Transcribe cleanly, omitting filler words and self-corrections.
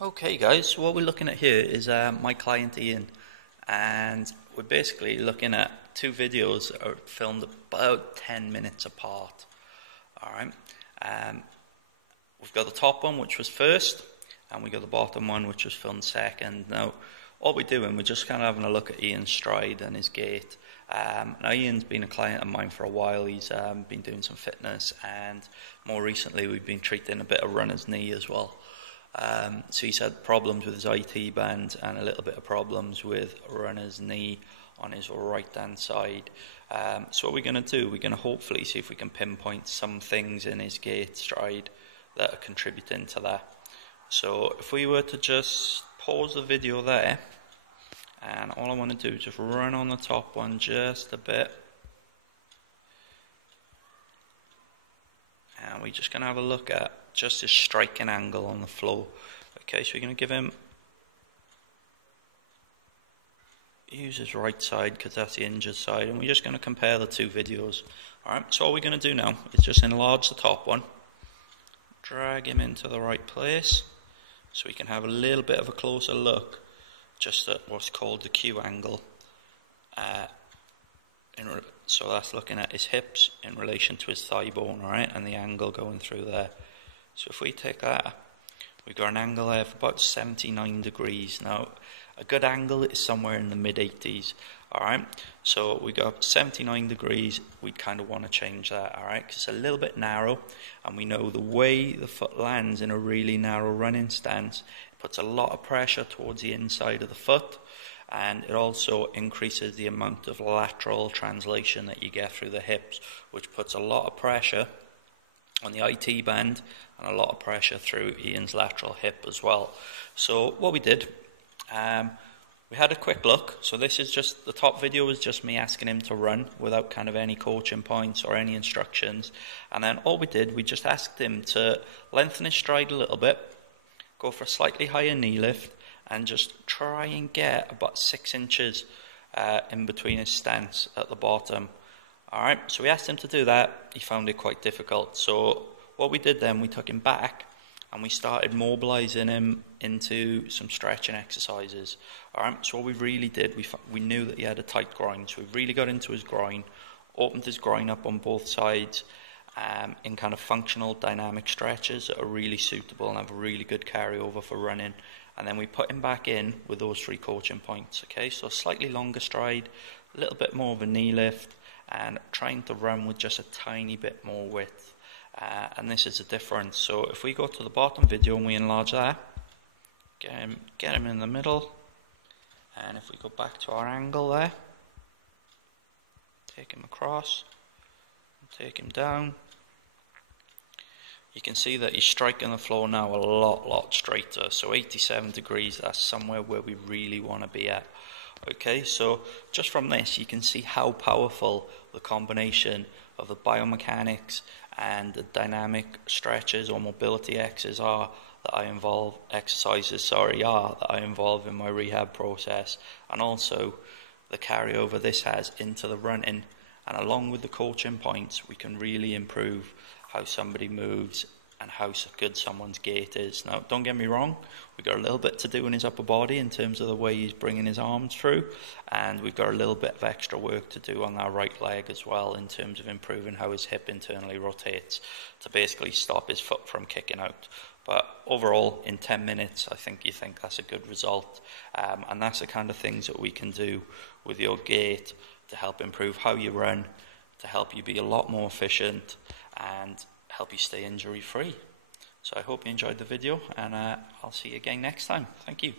Okay guys, so what we're looking at here is my client Ian, and we're basically looking at two videos that are filmed about 10 minutes apart. Alright, we've got the top one which was first, and we got the bottom one which was filmed second. Now what we're doing, we're just kind of having a look at Ian's stride and his gait. Now Ian's been a client of mine for a while. He's been doing some fitness, and more recently we've been treating a bit of runner's knee as well. So he's had problems with his IT band and a little bit of problems with runner's knee on his right hand side. So what we're going to do, we're going to hopefully see if we can pinpoint some things in his gait stride that are contributing to that. So if we were to just pause the video there, and all I want to do is just run on the top one just a bit, and we're just going to have a look at just his striking angle on the floor. Okay, so we're going to give him, use his right side because that's the injured side, and we're just going to compare the two videos. Alright, so all we're going to do now is just enlarge the top one, drag him into the right place so we can have a little bit of a closer look just at what's called the Q angle. So that's looking at his hips in relation to his thigh bone, alright, and the angle going through there. So if we take that, we've got an angle there of about 79 degrees. Now, a good angle is somewhere in the mid-80s, alright? So we got 79 degrees, we'd kind of want to change that, alright? Because it's a little bit narrow, and we know the way the foot lands in a really narrow running stance, it puts a lot of pressure towards the inside of the foot, and it also increases the amount of lateral translation that you get through the hips, which puts a lot of pressure on the IT band and a lot of pressure through Ian's lateral hip as well. So what we did, we had a quick look. So this is just, the top video was just me asking him to run without kind of any coaching points or any instructions. And then all we did, we just asked him to lengthen his stride a little bit, go for a slightly higher knee lift, and just try and get about 6 inches in between his stance at the bottom. Alright, so we asked him to do that. He found it quite difficult. So what we did then, we took him back and we started mobilizing him into some stretching exercises. Alright, so what we really did, we knew that he had a tight groin, so we really got into his groin, opened his groin up on both sides in kind of functional dynamic stretches that are really suitable and have a really good carryover for running. And then we put him back in with those 3 coaching points. Okay, so a slightly longer stride, a little bit more of a knee lift, and trying to run with just a tiny bit more width. And this is the difference. So if we go to the bottom video and we enlarge that, get him in the middle, and if we go back to our angle there, take him across, and take him down, you can see that he's striking the floor now a lot straighter. So 87 degrees, that's somewhere where we really want to be at. Okay, so just from this you can see how powerful the combination of the biomechanics and the dynamic stretches or mobility exercises are that I involve in my rehab process, and also the carryover this has into the running. And along with the coaching points, we can really improve how somebody moves and how good someone's gait is. Now, don't get me wrong, we've got a little bit to do in his upper body in terms of the way he's bringing his arms through, and we've got a little bit of extra work to do on that right leg as well in terms of improving how his hip internally rotates to basically stop his foot from kicking out. But overall, in 10 minutes, I think that's a good result, and that's the kind of things that we can do with your gait to help improve how you run, to help you be a lot more efficient and help you stay injury free. So I hope you enjoyed the video, and I'll see you again next time. Thank you.